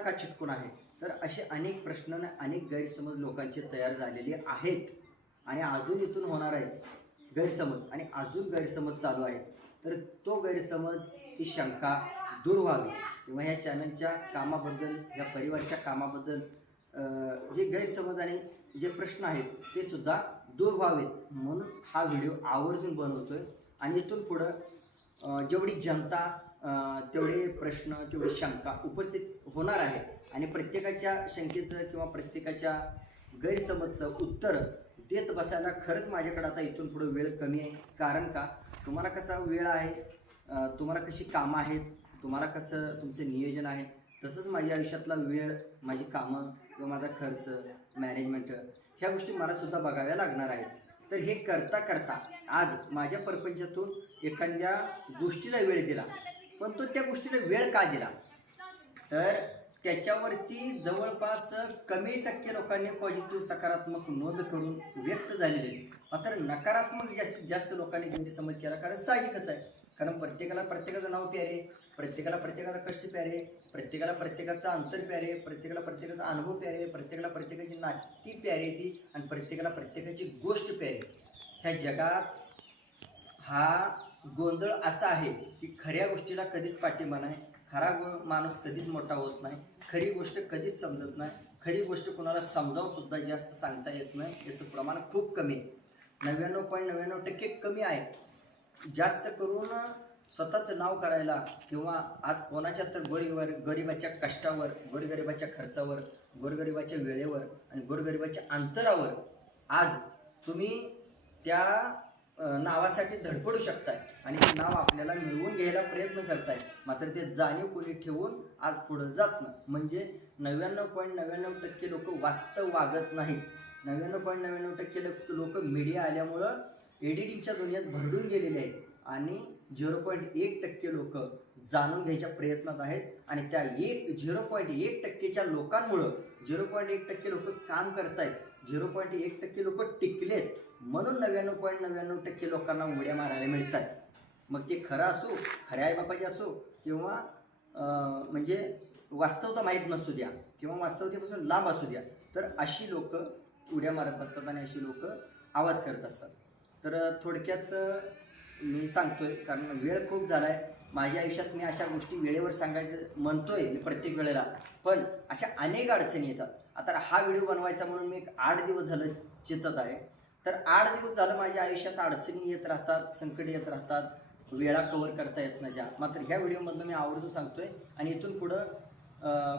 का चिटकून आहे? तर असे अनेक प्रश्न आणि अनेक गैरसमज लोकांचे तयार झालेले आहेत आणि अजून इथून होणार आहेत गैरसमज आणि अजून गैरसमज चालू आहे. तर तो गैरसमज, ती शंका दूर व्हावी किंवा ह्या चॅनलच्या कामाबद्दल, या परिवारच्या कामाबद्दल जे गैरसमज आणि जे प्रश्न आहेत ते सुद्धा दूर व्हावेत म्हणून हा व्हिडिओ आवर्जून बनवतोय. आणि इथून पुढं जेवढी जनता तेवढे प्रश्न, तेवढी शंका उपस्थित होणार आहे आणि प्रत्येकाच्या शंकेचं किंवा प्रत्येकाच्या गैरसमजचं उत्तर देत बसायला खरंच माझ्याकडे आता इथून पुढे वेळ कमी आहे. कारण का, तुम्हाला कसा वेळ आहे, तुम्हाला कशी कामं आहेत, तुम्हाला कसं तुमचं नियोजन आहे, तसंच माझ्या आयुष्यातला वेळ, माझी कामं किंवा माझा खर्च, मॅनेजमेंट ह्या गोष्टी मलासुद्धा बघाव्या लागणार आहेत. तर हे करता करता आज माझ्या परपंचातून एखाद्या गोष्टीला वेळ दिला, पण तो त्या गोष्टीला वेळ का दिला, तर त्याच्यावरती जवळपास कमी टक्के लोकांनी पॉझिटिव्ह सकारात्मक नोंद करून व्यक्त झालेले. मात्र नकारात्मक जास्तीत जास्त लोकांनी गैरसमज केला. कारण साहजिकच आहे, कारण प्रत्येकाला प्रत्येकाचं नाव प्यारे, प्रत्येकाला प्रत्येकाचा कष्ट प्यारे, प्रत्येकाला प्रत्येकाचं अंतर प्यारे, प्रत्येकाला प्रत्येकाचा अनुभव प्यारे, प्रत्येकाला प्रत्येकाची नाती प्यारे ती आणि प्रत्येकाला प्रत्येकाची गोष्ट प्यारे. ह्या जगात हा गोंधळ असा आहे की खऱ्या गोष्टीला कधीच पाठिंबा नाही, खरा माणूस कधीच मोठा होत नाही, खरी गोष्ट कधीच समजत नाही, खरी गोष्ट कोणाला समजावून सुद्धा जास्त सांगता येत नाही. याचं प्रमाण खूप कमी आहे, 99.99% कमी आहे. जास्त करून स्वतःचं नाव करायला किंवा आज कोणाच्या तर गरिबाच्या कष्टावर, गोरगरिबाच्या खर्चावर, गोरगरिबाच्या वेळेवर आणि गोरगरिबाच्या अंतरावर आज तुम्ही त्या नावासाठी धडपडू शकताय आणि ते नाव आपल्याला मिळवून घ्यायला प्रयत्न करताय. मात्र ते जाणीव कोणी ठेवून आज पुढं जात नाही. म्हणजे 99.99% लोक वास्तव वागत नाहीत. 99.99% लोक मीडिया आल्यामुळं एडिटिंगच्या दुनियेत भरडून गेलेले आहेत आणि 0.1% लोक जाणून घ्यायच्या प्रयत्नात आहेत. आणि त्या 0.1%च्या लोकांमुळं 0.1% लोक काम करतायत, 0.1% लोक टिकलेत म्हणून 99.99% लोकांना उड्या मारायला मिळतात. मग ते खरं असो, खऱ्या आईबापाचे असो किंवा म्हणजे वास्तवता माहीत नसू द्या किंवा वास्तवतेपासून लांब असू द्या, तर अशी लोक उड्या मारत असतात आणि अशी लोक आवाज करत असतात. तर थोडक्यात मी सांगतोय, कारण वेळ खूप झाला आहे माझ्या आयुष्यात. मी अशा गोष्टी वेळेवर सांगायचं म्हणतोय मी प्रत्येक वेळेला, पण अशा अनेक अडचणी येतात. आता हा व्हिडिओ बनवायचा म्हणून मी एक 8 दिवस झालं चिंतत आहे. तर 8 दिवस झालं माझ्या आयुष्यात अडचणी येत राहतात, संकट येत राहतात, वेळा कव्हर करता येत नाही ज्या. मात्र ह्या व्हिडिओमधनं मी आवर्जून सांगतोय आणि इथून पुढं